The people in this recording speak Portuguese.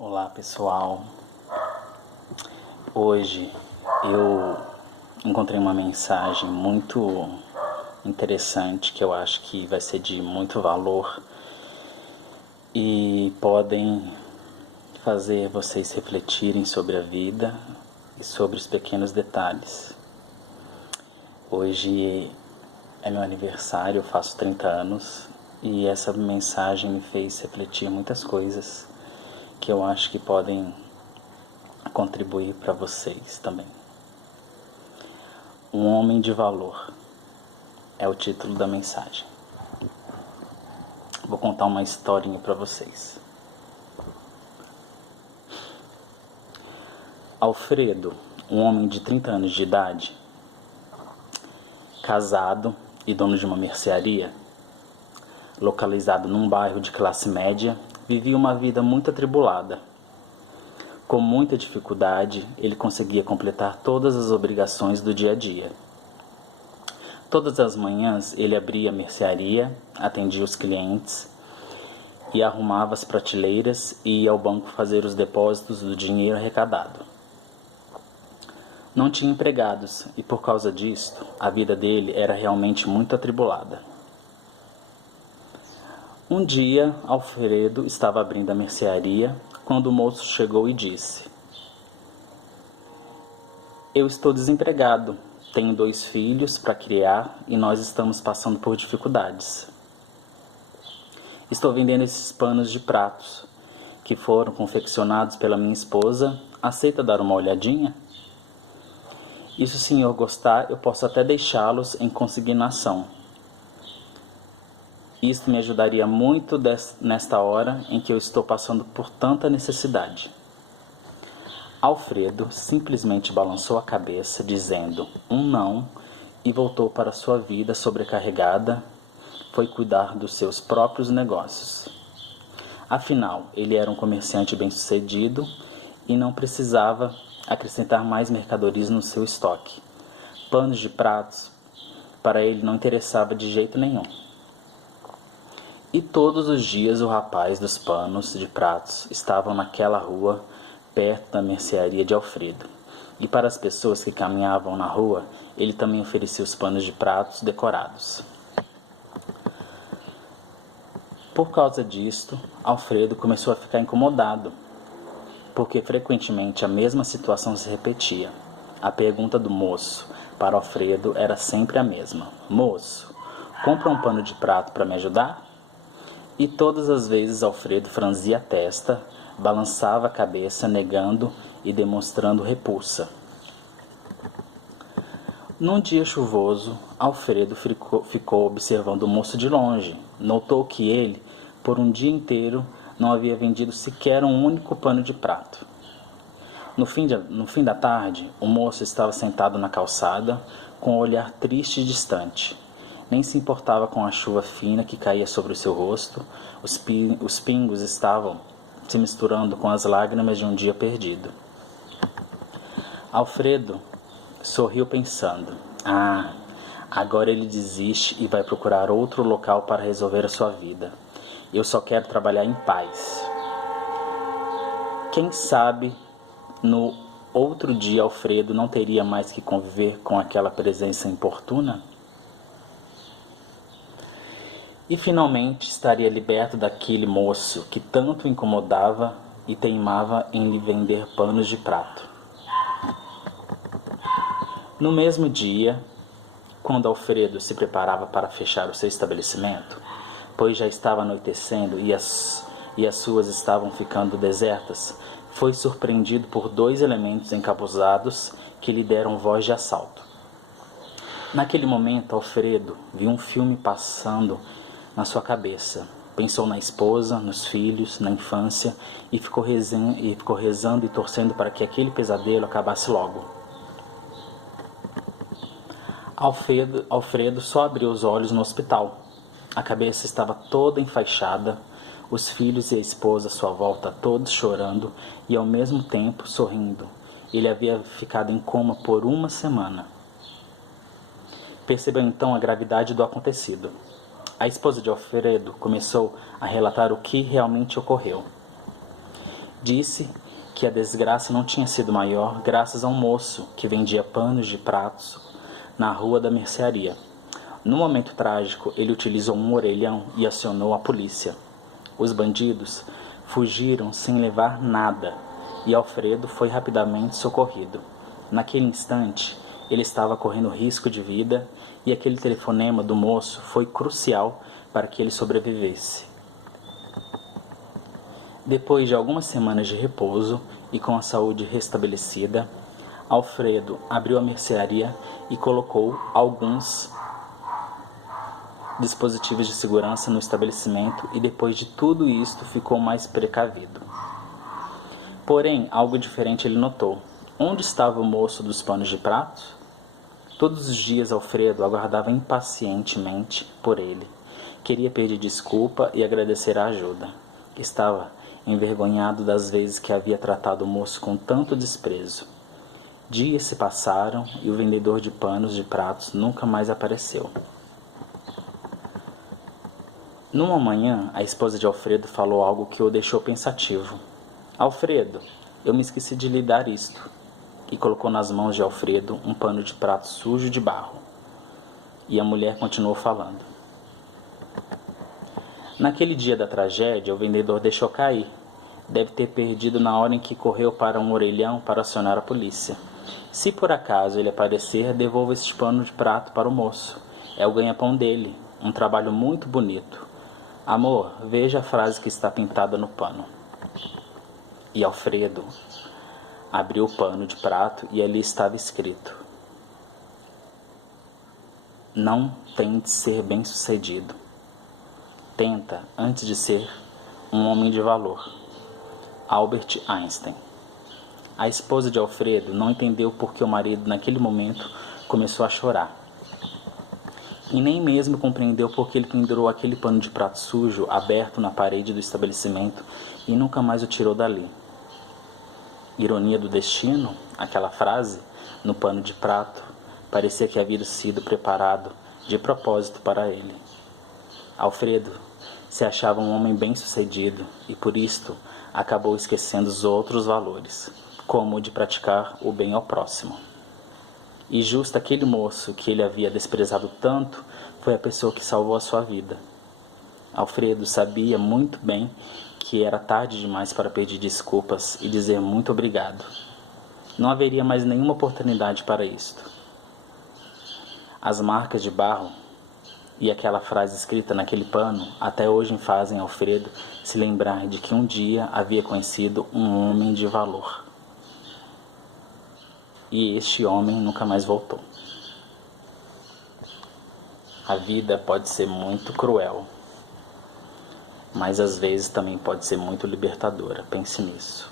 Olá pessoal, hoje eu encontrei uma mensagem muito interessante que eu acho que vai ser de muito valor e podem fazer vocês refletirem sobre a vida e sobre os pequenos detalhes. Hoje é meu aniversário, eu faço 30 anos e essa mensagem me fez refletir muitas coisas que eu acho que podem contribuir para vocês também. Um homem de valor é o título da mensagem. Vou contar uma historinha para vocês. Alfredo, um homem de 30 anos de idade, casado e dono de uma mercearia, localizado num bairro de classe média, vivia uma vida muito atribulada. Com muita dificuldade, ele conseguia completar todas as obrigações do dia a dia. Todas as manhãs, ele abria a mercearia, atendia os clientes e arrumava as prateleiras e ia ao banco fazer os depósitos do dinheiro arrecadado. Não tinha empregados e, por causa disto, a vida dele era realmente muito atribulada. Um dia, Alfredo estava abrindo a mercearia quando o moço chegou e disse: "Eu estou desempregado, tenho 2 filhos para criar e nós estamos passando por dificuldades. Estou vendendo esses panos de pratos que foram confeccionados pela minha esposa. Aceita dar uma olhadinha? E se o senhor gostar, eu posso até deixá-los em consignação. Isto me ajudaria muito nesta hora em que eu estou passando por tanta necessidade." Alfredo simplesmente balançou a cabeça, dizendo um não, e voltou para sua vida sobrecarregada. Foi cuidar dos seus próprios negócios. Afinal, ele era um comerciante bem-sucedido e não precisava acrescentar mais mercadorias no seu estoque. Panos de pratos para ele não interessava de jeito nenhum. E todos os dias o rapaz dos panos de pratos estava naquela rua, perto da mercearia de Alfredo. E para as pessoas que caminhavam na rua, ele também oferecia os panos de pratos decorados. Por causa disto, Alfredo começou a ficar incomodado, porque frequentemente a mesma situação se repetia. A pergunta do moço para Alfredo era sempre a mesma: "Moço, compra um pano de prato para me ajudar?" E todas as vezes Alfredo franzia a testa, balançava a cabeça, negando e demonstrando repulsa. Num dia chuvoso, Alfredo ficou observando o moço de longe. Notou que ele, por um dia inteiro, não havia vendido sequer um único pano de prato. No fim da tarde, o moço estava sentado na calçada, com um olhar triste e distante. Nem se importava com a chuva fina que caía sobre o seu rosto. Os pingos estavam se misturando com as lágrimas de um dia perdido. Alfredo sorriu pensando: agora ele desiste e vai procurar outro local para resolver a sua vida. Eu só quero trabalhar em paz. Quem sabe no outro dia Alfredo não teria mais que conviver com aquela presença importuna? E finalmente estaria liberto daquele moço que tanto o incomodava e teimava em lhe vender panos de prato. No mesmo dia, quando Alfredo se preparava para fechar o seu estabelecimento, pois já estava anoitecendo e as ruas estavam ficando desertas, foi surpreendido por 2 elementos encapuzados que lhe deram voz de assalto. Naquele momento, Alfredo viu um filme passando na sua cabeça. Pensou na esposa, nos filhos, na infância e ficou rezando e torcendo para que aquele pesadelo acabasse logo. Alfredo só abriu os olhos no hospital. A cabeça estava toda enfaixada, os filhos e a esposa à sua volta todos chorando e ao mesmo tempo sorrindo. Ele havia ficado em coma por 1 semana. Percebeu então a gravidade do acontecido. A esposa de Alfredo começou a relatar o que realmente ocorreu. Disse que a desgraça não tinha sido maior graças a um moço que vendia panos de pratos na rua da mercearia. No momento trágico, ele utilizou um orelhão e acionou a polícia. Os bandidos fugiram sem levar nada e Alfredo foi rapidamente socorrido. Naquele instante, ele estava correndo risco de vida e aquele telefonema do moço foi crucial para que ele sobrevivesse. Depois de algumas semanas de repouso e com a saúde restabelecida, Alfredo abriu a mercearia e colocou alguns dispositivos de segurança no estabelecimento e depois de tudo isto ficou mais precavido. Porém, algo diferente ele notou. Onde estava o moço dos panos de pratos? Todos os dias Alfredo aguardava impacientemente por ele. Queria pedir desculpa e agradecer a ajuda. Estava envergonhado das vezes que havia tratado o moço com tanto desprezo. Dias se passaram e o vendedor de panos de pratos nunca mais apareceu. Numa manhã, a esposa de Alfredo falou algo que o deixou pensativo. Alfredo, eu me esqueci de lhe dar isto. E colocou nas mãos de Alfredo um pano de prato sujo de barro. E a mulher continuou falando. Naquele dia da tragédia, o vendedor deixou cair. Deve ter perdido na hora em que correu para um orelhão para acionar a polícia. Se por acaso ele aparecer, devolva este pano de prato para o moço. É o ganha-pão dele, um trabalho muito bonito. Amor, veja a frase que está pintada no pano. E Alfredo abriu o pano de prato e ali estava escrito: não tente ser bem-sucedido. Tenta antes de ser um homem de valor. Albert Einstein. A esposa de Alfredo não entendeu por que o marido naquele momento começou a chorar. E nem mesmo compreendeu por que ele pendurou aquele pano de prato sujo aberto na parede do estabelecimento e nunca mais o tirou dali. Ironia do destino, aquela frase, no pano de prato, parecia que havia sido preparado de propósito para ele. Alfredo se achava um homem bem-sucedido e por isto acabou esquecendo os outros valores, como o de praticar o bem ao próximo. E justo aquele moço que ele havia desprezado tanto foi a pessoa que salvou a sua vida. Alfredo sabia muito bem que era tarde demais para pedir desculpas e dizer muito obrigado. Não haveria mais nenhuma oportunidade para isto. As marcas de barro e aquela frase escrita naquele pano até hoje fazem Alfredo se lembrar de que um dia havia conhecido um homem de valor. E este homem nunca mais voltou. A vida pode ser muito cruel, mas às vezes também pode ser muito libertadora. Pense nisso.